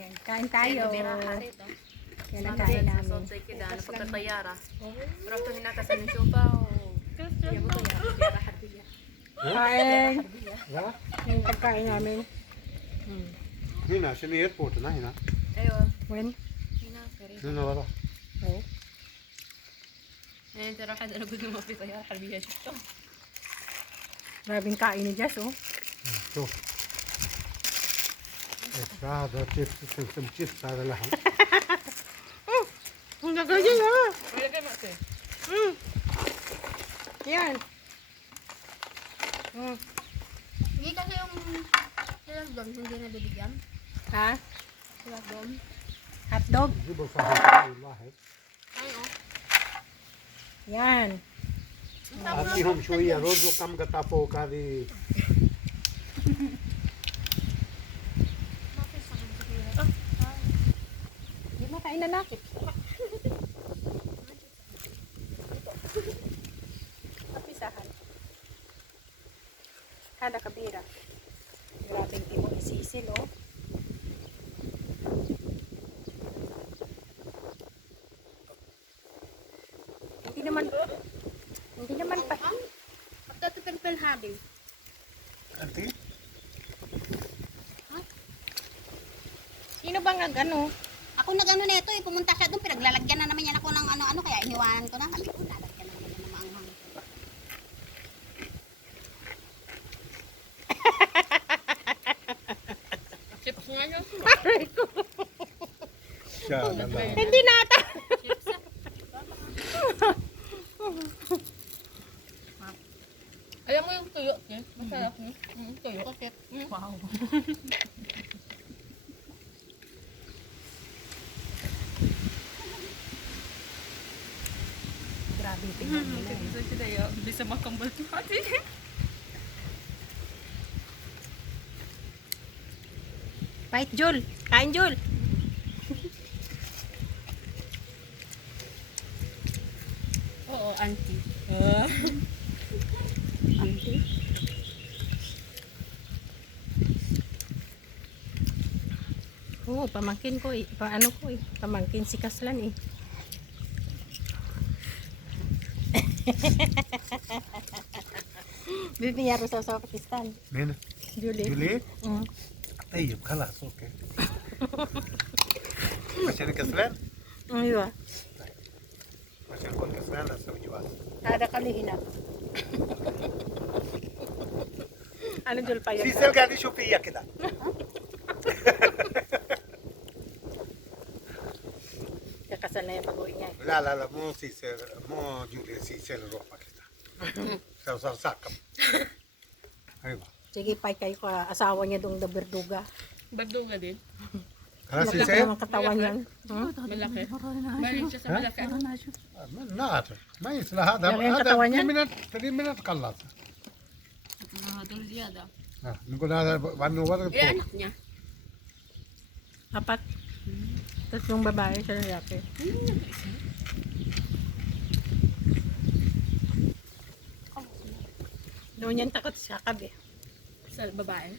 Yan, kain tayo. Yan ang kain namin. Kain. Yung pagkain namin. هنا عشان ايربورت هنا When? هنا ورا Oh. انت راح انا قلت ما في طياره حربيه شفته Grabing kain ni Jess, oh. شوف هذا شيبس سمسم شيبس هذا لحم Ang gagawin ah. ولا كم اكل Yan. Hindi kasi yung sila doon, hindi nabibigyan. Ha? Sila doon. Hotdog. جيبوا صحيح واحد Ay, oh. Yan. اعطيهم شويه رز وكم قطع فوق هذه Hindi makain na natin. Kapisahan. Hada kabira. Grabing timo isisil, oh. Hindi naman pa. At ito pelpel habing. انت Sino bang nag-ano? Ako nag-ano nito eh, pumunta siya doon, pinaglalagyan na naman yan ako ng ano-ano, kaya iniwanan ko na. Sabi ko, lalagyan na naman ng maanghang. chips nga yun شاء الله Hindi nata. alam mo yung tuyo eh masarap eh tuyo Bakit? wow Grabe tingnan nila. sila bisa makambal tuh hati Bait, Jul. Kain, Jul. oo auntie Auntie. Oo, pamangkin ko eh. Paano ko eh. Pamangkin si Kaslan eh. Bibiyaro sa Pakistan. مين Julie. جولي Mm. طيب خلاص اوكي عشان كسلان Aywa. عشان اكون كسلان اسوي جواز Kada kalihina. Ano Jul pa yun? سيسل قاعد يشوف فيا كذا Kakasal na yung pag-uwi niya. لا لا لا مو سيسل مو جولي سيسل روح باكستان صار ساقم ايوه Sige, pay kayo ka asawa niya dong Berduga. barduga din خلاص Malaki سيسل ang katawan niyan. malaki balik siya sa malaki لا ما يصلح هذا يعني أنت هذا توانيان؟ 3 minutes خلص dul ziyada نقول هذا وانه ورق eh anak niya Apat. Tapos yung babae sa lalaki. Doon yan takot sa kabi. sa babae